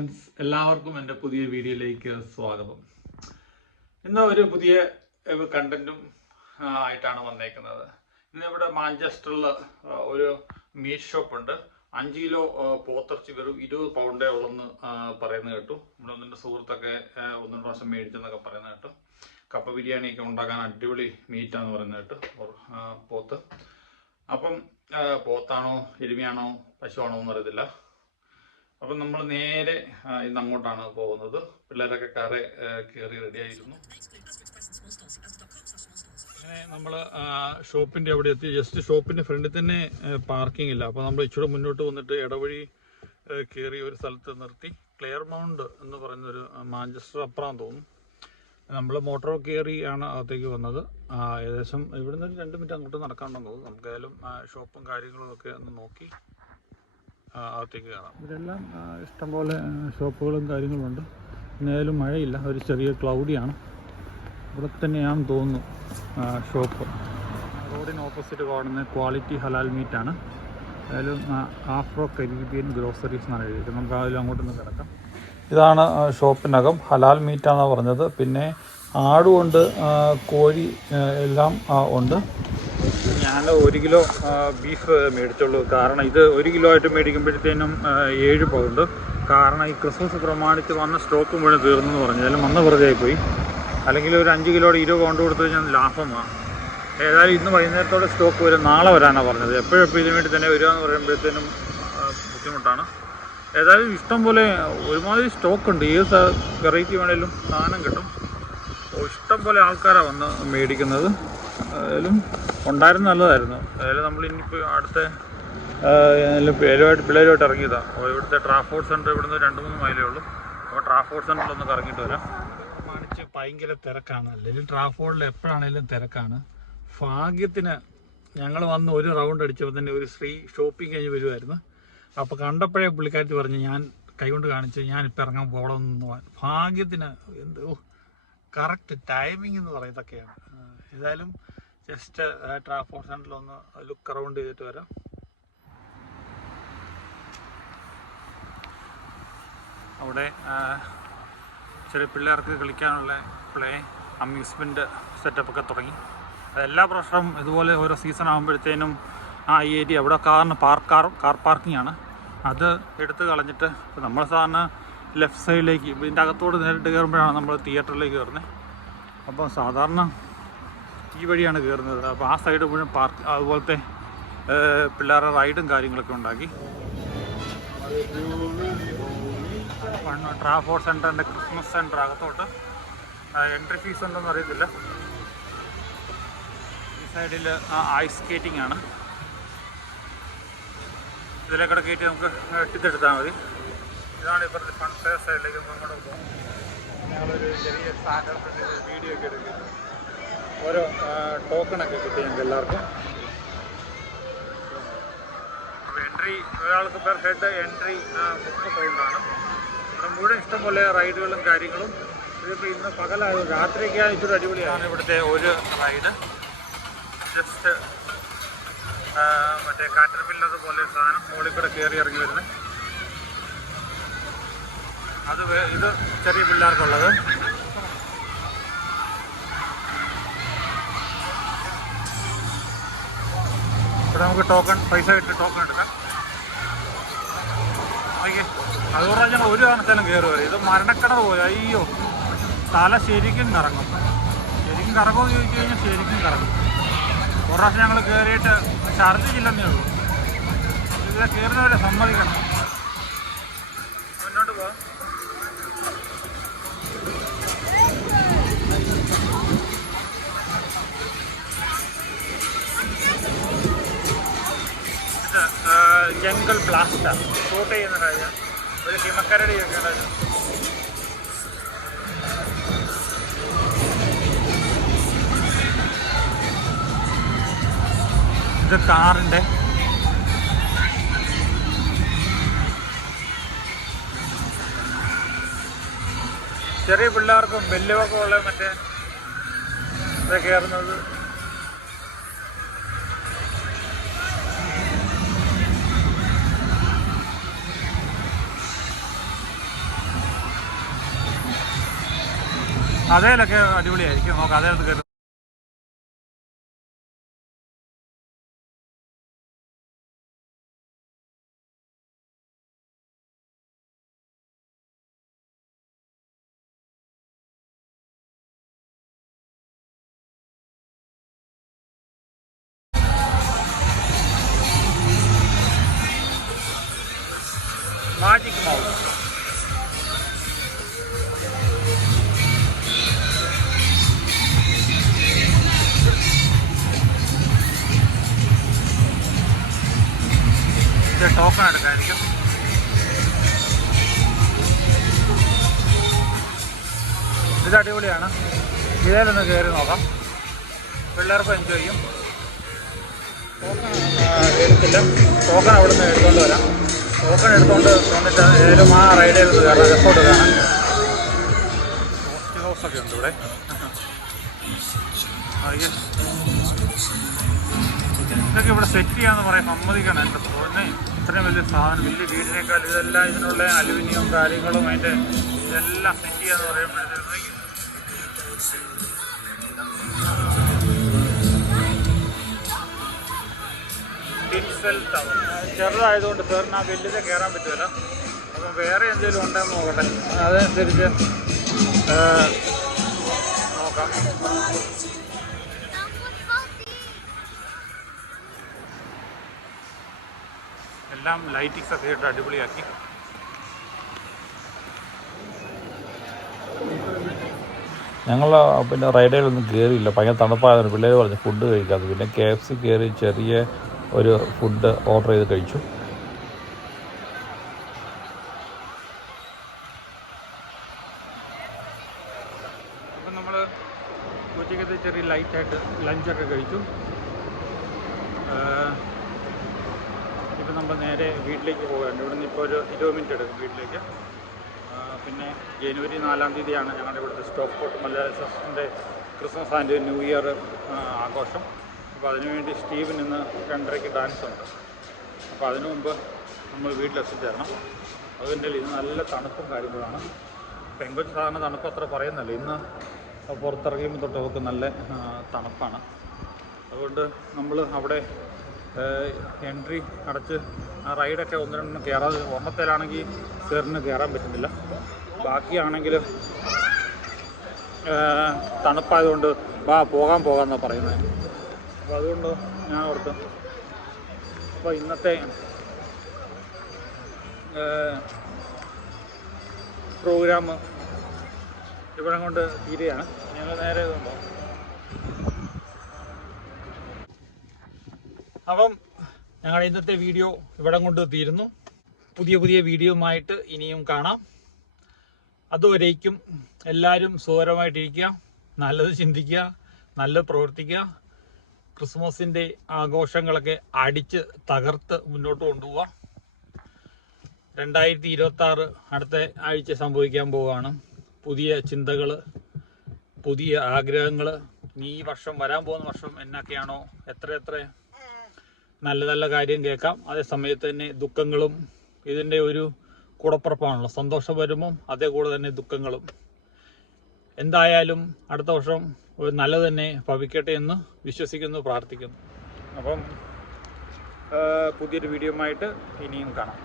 Friends എല്ലാവർക്കും എന്റെ പുതിയ വീഡിയോയിലേക്ക് സ്വാഗതം. ഇന്ന് ഒരു പുതിയ കണ്ടന്റും ആയിട്ടാണ് വന്നേക്കുന്നത്. ഇന്ന് ഇവിടെ മാഞ്ചസ്റ്ററിൽ ഒരു മീറ്റ് ഷോപ്പ് ഉണ്ട് അഞ്ച് കിലോ പോത്തിറച്ചി വെറും ഇരുപത് പൗണ്ടേ ഉള്ളെന്ന് പറയുന്നത് കേട്ടു. നമ്മുടെ ഒന്നിന്റെ സുഹൃത്തൊക്കെ ഒന്നും പ്രാവശ്യം മേടിച്ചെന്നൊക്കെ പറയുന്നത് കേട്ടു. കപ്പ ബിരിയാണിയൊക്കെ ഉണ്ടാക്കാൻ അടിപൊളി മീറ്റാന്ന് പറയുന്നത് കേട്ടു പോത്ത്. അപ്പം പോത്താണോ എരുമയാണോ പശുവാണോ എന്നറിയത്തില്ല. അപ്പം നമ്മൾ നേരെ ഇന്ന് അങ്ങോട്ടാണ് പോകുന്നത്. പിള്ളേരൊക്കെ കാറെ കയറി റെഡിയായിരുന്നു അങ്ങനെ നമ്മൾ ഷോപ്പിന്റെ അവിടെ എത്തി. ജസ്റ്റ് ഷോപ്പിന്റെ ഫ്രണ്ടിൽ തന്നെ പാർക്കിംഗ് ഇല്ല. അപ്പോൾ നമ്മൾ ഇച്ചിരി മുന്നോട്ട് വന്നിട്ട് ഇടവഴി കയറി ഒരു സ്ഥലത്ത് നിർത്തി. ക്ലെയർ മൗണ്ട് എന്ന് പറയുന്നൊരു മാഞ്ചസ്റ്റർ അപ്പുറം തോന്നുന്നു. നമ്മൾ മോട്ടോർ കയറി ആണ് അകത്തേക്ക് വന്നത്. ഏകദേശം ഇവിടുന്ന് ഒരു രണ്ട് മിനിറ്റ് അങ്ങോട്ട് നടക്കാണ്ടെന്ന് തോന്നുന്നു. നമുക്ക് ഏതായാലും ഷോപ്പും കാര്യങ്ങളും ഒക്കെ ഒന്ന് നോക്കി. അകത്തേക്ക് കയറാം ഇവിടെല്ലാം ആ, ഇഷ്ടംപോലെ ഷോപ്പുകളും കാര്യങ്ങളും ഉണ്ട്. എന്നാലും മഴയില്ല. ഒരു ചെറിയ ക്ലൗഡിയാണ് ഇവിടെ തന്നെയാണെന്ന് തോന്നുന്നു ഷോപ്പ്. റോഡിന് ഓപ്പോസിറ്റ് കാണുന്ന ക്വാളിറ്റി ഹലാൽ മീറ്റ് ആണ്. ഏതായാലും ആഫ്രോ കരീബിയൻ ഗ്രോസറീസ് എന്നാണ് എഴുതിയത് നമുക്ക് അതിൽ അങ്ങോട്ടൊന്ന് കിടക്കാം. ഇതാണ് ഷോപ്പിനകം. ഹലാൽ മീറ്റാണെന്ന് പറഞ്ഞത്. പിന്നെ ആടുകൊണ്ട് കോഴി എല്ലാം ഉണ്ട്. ഞാൻ ഒരു കിലോ ബീഫ് മേടിച്ചുള്ളൂ. കാരണം ഇത് ഒരു കിലോ ആയിട്ട് മേടിക്കുമ്പോഴത്തേനും ഏഴ് പൗണ്ട്. കാരണം ഈ ക്രിസ്മസ് പ്രമാണിച്ച് വന്ന സ്റ്റോക്ക് മുഴുവൻ തീർന്നു എന്ന് പറഞ്ഞു. അതിൽ വന്ന വെറുതെ പോയി അല്ലെങ്കിൽ ഒരു അഞ്ച് കിലോയുടെ ഇരുപത് പൗണ്ട് കൊടുത്തു കഴിഞ്ഞാൽ ലാഭമാണ് ഏതായാലും ഇന്ന് വൈകുന്നേരത്തോടെ സ്റ്റോക്ക് വരും. നാളെ വരാനാണ് പറഞ്ഞത്. എപ്പോഴെപ്പോൾ ഇതിനു വേണ്ടി തന്നെ വരിക എന്ന് പറയുമ്പോഴത്തേനും ബുദ്ധിമുട്ടാണ്. ഏതായാലും ഇഷ്ടം പോലെ ഒരുമാതിരി സ്റ്റോക്ക് ഉണ്ട്. ഏത് വെറൈറ്റി വേണേലും സാധനം കിട്ടും. ഇഷ്ടം പോലെ ആൾക്കാരാണ് വന്ന് മേടിക്കുന്നത്. ഏതായാലും ഉണ്ടായിരുന്ന നല്ലതായിരുന്നു. അതായത് നമ്മൾ ഇനിയിപ്പോൾ അടുത്ത പേരുമായിട്ട് പിള്ളേരുമായിട്ട് ഇറങ്ങിയതാണ് അപ്പോൾ ഇവിടുത്തെ ട്രാൻസ്പോർട്ട് സെന്റർ ഇവിടുന്ന് രണ്ട് മൂന്ന് മൈലേ ഉള്ളൂ. അപ്പോൾ ട്രാൻസ്പോർട്ട് സെന്ററിൽ ഒന്ന് കറങ്ങിയിട്ട് വരാം. കാണിച്ച് ഭയങ്കര തിരക്കാണ്. അല്ലെങ്കിൽ ട്രാൻസ്പോർട്ടിൽ എപ്പോഴാണേലും തിരക്കാണ്. ഭാഗ്യത്തിന് ഞങ്ങൾ വന്ന് ഒരു റൗണ്ട് അടിച്ചപ്പോൾ തന്നെ ഒരു സ്ത്രീ ഷോപ്പിംഗ് കഴിഞ്ഞ് വരുമായിരുന്നു അപ്പോൾ കണ്ടപ്പോഴേ പുള്ളിക്കാരത്തി പറഞ്ഞു ഞാൻ കൈകൊണ്ട് കാണിച്ച് ഇപ്പം ഇറങ്ങാൻ പോകണമെന്ന് പറഞ്ഞു. ഭാഗ്യത്തിന് എന്തോ കറക്റ്റ് ടൈമിംഗ് എന്ന് പറയുന്നതൊക്കെയാണ്. ഏതായാലും ജസ്റ്റ് ട്രാൻസ്പോർട്ട് സെന്ററിൽ ഒന്ന് ലുക്ക് അറൗണ്ട് ചെയ്തിട്ട് വരാം. അവിടെ ചെറിയ പിള്ളേർക്ക് കളിക്കാനുള്ള പ്ലേ അമ്യൂസ്മെന്റ് സെറ്റപ്പൊക്കെ തുടങ്ങി. അതെല്ലാ പ്രാവശ്യവും ഇതുപോലെ ഓരോ സീസൺ ആകുമ്പോഴത്തേനും ആ ഏരിയ അവിടെ കാറിന് പാർക്ക് കാർ കാർ പാർക്കിംഗ് ആണ്. അത് എടുത്ത് കളഞ്ഞിട്ട് നമ്മൾ സാധാരണ ലെഫ്റ്റ് സൈഡിലേക്ക് ഇതിന്റെ അകത്തോട് നേരിട്ട് കയറുമ്പോഴാണ് നമ്മൾ തിയേറ്ററിലേക്ക് കയറുന്നത്. അപ്പോൾ സാധാരണ ഈ വഴിയാണ് കയറുന്നത്. അപ്പോൾ ആ സൈഡ് മുഴുവൻ പാർക്ക് അതുപോലത്തെ പിള്ളേരുടെ റൈഡും കാര്യങ്ങളൊക്കെ ഉണ്ടാക്കി. ട്രാൻസ്പോർട്ട് സെന്ററിന്റെ ക്രിസ്മസ് സെന്റർ അകത്തോട്ട്. എൻട്രി ഫീസ് ഉണ്ടെന്ന് അറിയത്തില്ല. ഈ സൈഡിൽ ഐസ് സ്കേറ്റിംഗ് ആണ്. ഇതിലേക്കൂടെ കയറ്റി നമുക്ക് ഇട്ടെടുത്താൽ മതി. ഇതാണ് ഇപ്പുറത്തെ ഫ്രണ്ട് സൈഡിലേക്ക് നമ്മൾ അങ്ങോട്ട് പോകും ഞങ്ങളൊരു ചെറിയ സ്റ്റാൻഡേർഡ് വീഡിയോ ഒക്കെ എടുക്കുന്നു ഓരോ ടോക്കണൊക്കെ കിട്ടി ഞങ്ങൾക്ക് എല്ലാവർക്കും. എൻട്രി ഒരാൾക്ക് പെർ ഹെഡ് എൻട്രി മുപ്പത് പൗണ്ടാണ് ഇവിടെ മുഴുവൻ ഇഷ്ടംപോലെ റൈഡുകളും കാര്യങ്ങളും. ഇതിപ്പോൾ ഇന്ന് പകലായത് രാത്രിയൊക്കെ ഇച്ചിരി അടിപൊളിയാണ് ഇവിടുത്തെ ഒരു റൈഡ് ജസ്റ്റ് മറ്റേ കാറ്റർപില്ലർ പോലെ ഒരു സാധനം മുകളിൽ കൂടെ കയറി ഇറങ്ങി വരുന്നത്. അത് ഇത് ചെറിയ പിള്ളേർക്കുള്ളത്. ഇവിടെ നമുക്ക് ടോക്കൺ പൈസ ഇട്ട് ടോക്കൺ എടുക്കാം. ഓക്കെ അതുകൊണ്ട് ഞങ്ങൾ ഒരു കാരണത്താലും കയറി വരും. ഇത് മരണക്കട പോയി. അയ്യോ തല ശരിക്കും കറങ്ങും. ശരിക്കും കറങ്ങുമെന്ന് ചോദിച്ചു കഴിഞ്ഞാൽ ശരിക്കും കറങ്ങും. ഒരു പ്രാവശ്യം ഞങ്ങൾ കയറിയിട്ട് ഛർദ്ദിച്ചില്ലെന്നേ ഉള്ളൂ. ഇതിലെ കയറുന്നവരെ സമ്മതിക്കണം. ബ്ലാസ്റ്റ് ഷൂട്ട് ചെയ്യുന്ന കാര്യം. ഒരു ഹിമക്കരടിയൊക്കെ ഉള്ളത് ഇത് കാറിന്റെ ചെറിയ പിള്ളേർക്കും വലിയവർക്കും ഉള്ള മറ്റേ ഇത് കയറുന്നത് അതേലൊക്കെ അടിപൊളിയായിരിക്കും. നമുക്ക് അതേലത്ത് കയറി ടോക്കൺ എടുക്കായിരിക്കും ഇത് അടിപൊളിയാണ്. ഇതിലൊന്ന് കയറി നോക്കാം. പിള്ളേർക്കും എൻജോയ് ചെയ്യും. എടുത്തില്ല. ടോക്കൺ അവിടെ നിന്ന് എടുത്തുകൊണ്ട് വരാം. ടോക്കൺ എടുത്തുകൊണ്ട് വന്നിട്ട് ഏതായാലും ആ റൈഡിൽ കയറാം റിപ്പോർട്ട് കാണാം. ഹൗസൊക്കെ ഉണ്ട് ഇവിടെ. ഇതൊക്കെ ഇവിടെ സെറ്റ് ചെയ്യാന്ന് പറയാൻ സമ്മതിക്കണം എന്റെ ഫോണിന് ഇത്രയും വലിയ സാധനം വലിയ വീടിനേക്കാൾ ഇതെല്ലാം ഇതിനുള്ള അലുമിനിയം കാര്യങ്ങളും അതിന്റെ ഇതെല്ലാം സെറ്റ് ചെയ്യാന്ന് പറയുമ്പോഴത്തേക്ക് ടവർ ചെറുതായതുകൊണ്ട് സാറിന് ആ വലിയത് കയറാൻ പറ്റുമല്ലോ അപ്പം വേറെ എന്തെങ്കിലും ഉണ്ടെന്ന് നോക്കട്ടെ. അതനുസരിച്ച് നോക്കാം. എല്ലാം ലൈറ്റിങ്സ് ഒക്കെ ഇട്ട് അടിപൊളിയാക്കി. ഞങ്ങൾ പിന്നെ റൈഡേലൊന്നും കയറിയില്ല ഭയങ്കര തണുപ്പായിരുന്നു പിള്ളേർ പറഞ്ഞു ഫുഡ് കഴിക്കാതെ. പിന്നെ കെ എഫ് സി കയറി ചെറിയ ഒരു ഫുഡ് ഓർഡർ ചെയ്ത് കഴിച്ചു. അപ്പം നമ്മൾ ഉച്ചക്കത്തെ ചെറിയ ലൈറ്റായിട്ട് ലഞ്ചൊക്കെ കഴിച്ചു. ഇപ്പം നമ്മൾ നേരെ വീട്ടിലേക്ക് പോവുകയാണ് ഇവിടുന്ന് ഇപ്പോൾ ഒരു ഇരുപത് മിനിറ്റ് എടുക്കും വീട്ടിലേക്ക്. പിന്നെ ജനുവരി നാലാം തീയതിയാണ് ഞങ്ങളുടെ ഇവിടുത്തെ സ്റ്റോപ്പ് പോട്ട് മലയാളത്തിന്റെ ക്രിസ്മസ് ആൻഡ് ന്യൂ ഇയർ ആഘോഷം. അപ്പോൾ അതിനുവേണ്ടി സ്റ്റീവൻ ഇന്ന് രണ്ടരയ്ക്ക് ഡാൻസ് ഉണ്ട്. അപ്പോൾ അതിനു മുമ്പ് നമ്മൾ വീട്ടിലെത്തിച്ചേരണം. അതുകൊണ്ട് ഇന്ന് നല്ല തണുപ്പും കാര്യങ്ങളാണ് പെങ്കൊച്ച് സാധാരണ തണുപ്പ് അത്ര പറയുന്നില്ല. ഇന്ന് പുറത്തിറങ്ങിയപ്പോൾ തൊട്ട് അവർക്ക് നല്ല തണുപ്പാണ്. അതുകൊണ്ട് നമ്മൾ അവിടെ എൻട്രി അടച്ച് ആ റൈഡൊക്കെ ഒന്ന് രണ്ടെണ്ണം കയറാതെ ഒന്നത്തേലാണെങ്കിൽ സാറിന് കയറാൻ പറ്റുന്നില്ല. ബാക്കിയാണെങ്കിൽ തണുപ്പായതുകൊണ്ട് വാ പോകാൻ പോകാമെന്നാണ് പറയുന്നത് അപ്പോൾ അതുകൊണ്ട് ഞാൻ ഓർത്ത് അപ്പോൾ ഇന്നത്തെ പ്രോഗ്രാം ഇവിടെ കൊണ്ട് തീരുകയാണ്. ഞങ്ങൾ നേരെ ഇതുണ്ടോ അപ്പം ഞങ്ങളുടെ ഇന്നത്തെ വീഡിയോ ഇവിടെ കൊണ്ട് തീരുന്നു. പുതിയ പുതിയ വീഡിയോയുമായിട്ട് ഇനിയും കാണാം. അതുവരേക്കും എല്ലാവരും സുഖകരമായിട്ടിരിക്കുക. നല്ലത് ചിന്തിക്കുക നല്ലത് പ്രവർത്തിക്കുക. ക്രിസ്മസിന്റെ ആഘോഷങ്ങളൊക്കെ അടിച്ച് തകർത്ത് മുന്നോട്ട് കൊണ്ടുപോവുക രണ്ടായിരത്തി ഇരുപത്തി ആറ് അടുത്ത ആഴ്ച സംഭവിക്കാൻ പോവുകയാണ് പുതിയ ചിന്തകൾ പുതിയ ആഗ്രഹങ്ങൾ ഈ വർഷം വരാൻ പോകുന്ന വർഷം എന്നൊക്കെയാണോ എത്ര എത്ര നല്ല നല്ല കാര്യം കേൾക്കാം. അതേ സമയത്ത് തന്നെ ദുഃഖങ്ങളും ഇതിന്റെ ഒരു കൂടപ്പുറപ്പാണല്ലോ. സന്തോഷം വരുമ്പം അതേ കൂടെ തന്നെ ദുഃഖങ്ങളും. എന്തായാലും അടുത്ത വർഷം ഒരു നല്ല തന്നെ ഭവിക്കട്ടെ എന്ന് വിശ്വസിക്കുന്നു പ്രാർത്ഥിക്കുന്നു. അപ്പം പുതിയൊരു വീഡിയോ ആയിട്ട് ഇനിയും കാണാം.